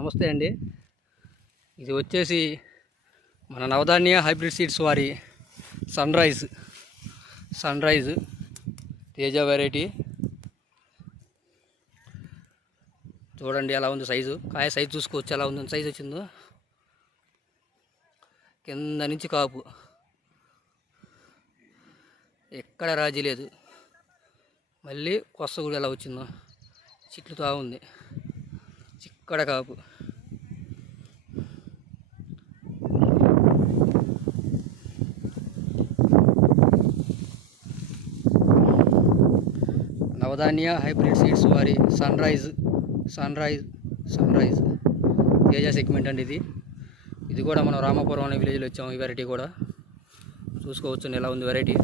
నమస్తే అండి. ఇది వచ్చేసి మన నవధాన్య హైబ్రిడ్ సీడ్స్ వారి సన్ రైజ్ తేజ వెరైటీ. చూడండి ఎలా ఉంది సైజు, కాయ సైజు చూసుకోవచ్చు ఎలా ఉంది, సైజు వచ్చిందో. కింద నుంచి కాపు ఎక్కడ రాజీ లేదు. మళ్ళీ కొత్త కూడా ఎలా వచ్చిందో, చిట్లుతా ఉంది, చిక్కడ కాపు. నవధాన్య హైబ్రిడ్ సీడ్స్ వారి సన్ రైజ్ తేజ సెగ్మెంట్ అండి. ఇది కూడా మనం రామాపురం అనే విలేజ్లో వచ్చాము. ఈ వెరైటీ కూడా చూసుకోవచ్చు ఎలా ఉంది వెరైటీ.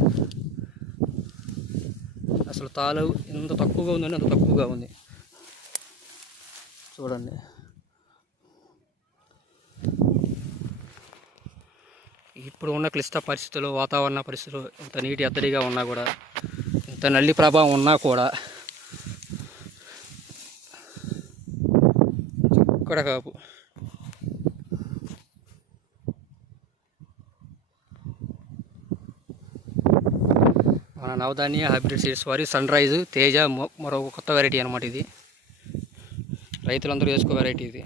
అసలు తాలు ఎంత తక్కువగా ఉందండి, అంత తక్కువగా ఉంది. చూడండి ఇప్పుడు ఉన్న క్లిష్ట పరిస్థితులు, వాతావరణ పరిస్థితులు, ఇంత నీటి ఎద్దడిగా ఉన్నా కూడా, ఇంత నల్లి ప్రభావం ఉన్నా కూడా ఇక్కడ కాపు. మన నవధాన్య హైబ్రిడ్ సీడ్స్ వారి సన్ రైజ్ తేజ మరో కొత్త వెరైటీ అనమాట. ఇది రైతులందరూ వేసుకో వెరైటీ ఇది.